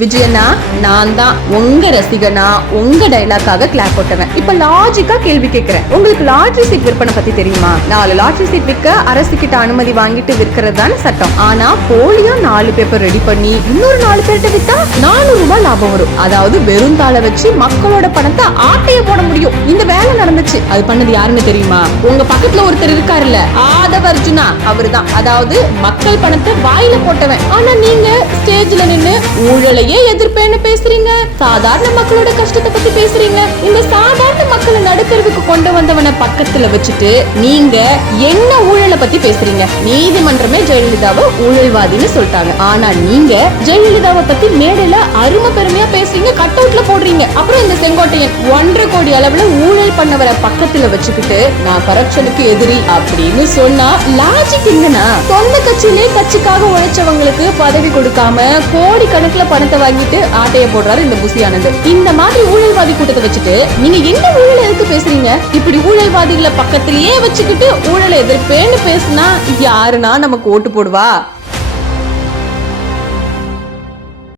விஜயண்ணா, நான் தான் உங்க ரசிகனா, உங்க டைலாக்காக கிளாப் போட்டவன். இப்ப லாஜிக்கா கேள்வி கேட்கிறேன். உங்களுக்கு லாட்டரி சீட் விற்பனை பத்தி தெரியுமா? 4 லாட்டரி சீட் விற்க அரசு கிட்ட அனுமதி வாங்கிட்டு விற்கிறது தானே சட்டம். ஆனா போலியா 4 பேப்பர் ரெடி பண்ணி இன்னொரு 4 பேர்கிட்ட வித்தா 400 ரூபாய் லாபம் வரும். அதாவது வெறும் தாளை வச்சு மக்களோட பணத்தை ஆட்டைய போட முடியும். இந்த வேலை நடந்துச்சு. அது பண்ணது யாருன்னு தெரியுமா? உங்க பக்கத்துல ஒருத்தர் இருக்காருல்ல, ஆதவர்ஜுனா, அவருதான். அதாவது மக்கள் பணத்தை வாயில போட்டவன். ஆனா நீங்க ஸ்டேஜ்ல நின்னு ஊழலை எதிர்ப்பேன்னு பேசுறீங்க, சாதாரண மக்களோட கஷ்டத்தை பத்தி பேசுறீங்க. இந்த சாதாரண மக்களை நடுத்தருவுக்கு கொண்டு வந்தவனை பக்கத்துல வச்சுட்டு நீங்க என்ன ஊழலை பத்தி பேசுறீங்க? நீதிமன்றமே ஜெயலலிதாவை ஊழல்வாதின்னு சொல்லிட்டாங்க. ஆனா நீங்க ஜெயலலிதாவை பத்தி மேடையில அருமை பெருமையா பேசுறீங்க, கட் அவுட்ல போடுறீங்க. அப்புறம் இந்த செங்கோட்டையன் 1.5 கோடி அளவுல ஊழல் பண்ணவரை பக்கத்துல வச்சுக்கிட்டு நான் கரப்ஷனுக்கு எதிரி அப்படின்னு சொன்னா லாஜிக் எங்கன்னா? சொந்த கட்சியிலே கட்சிக்காக உழைச்சவங்களுக்கு பதவி கொடுக்காம கோடி கணக்குல பணத்தை வாங்கிட்டு ஆட்டைய போடுறாரு இந்த புசி ஆனந்த். இந்த மாதிரி ஊழல்வாதி கூட்டத்தை வச்சுட்டு நீங்க என்ன ஊழல் எதுக்கு பேசுறீங்க? இப்படி ஊழல்வாதிகளை பக்கத்திலேயே வச்சுக்கிட்டு ஊழலை எதிர்ப்பேன்னு பேசினா யாருன்னா நமக்கு ஓட்டு போடுவா?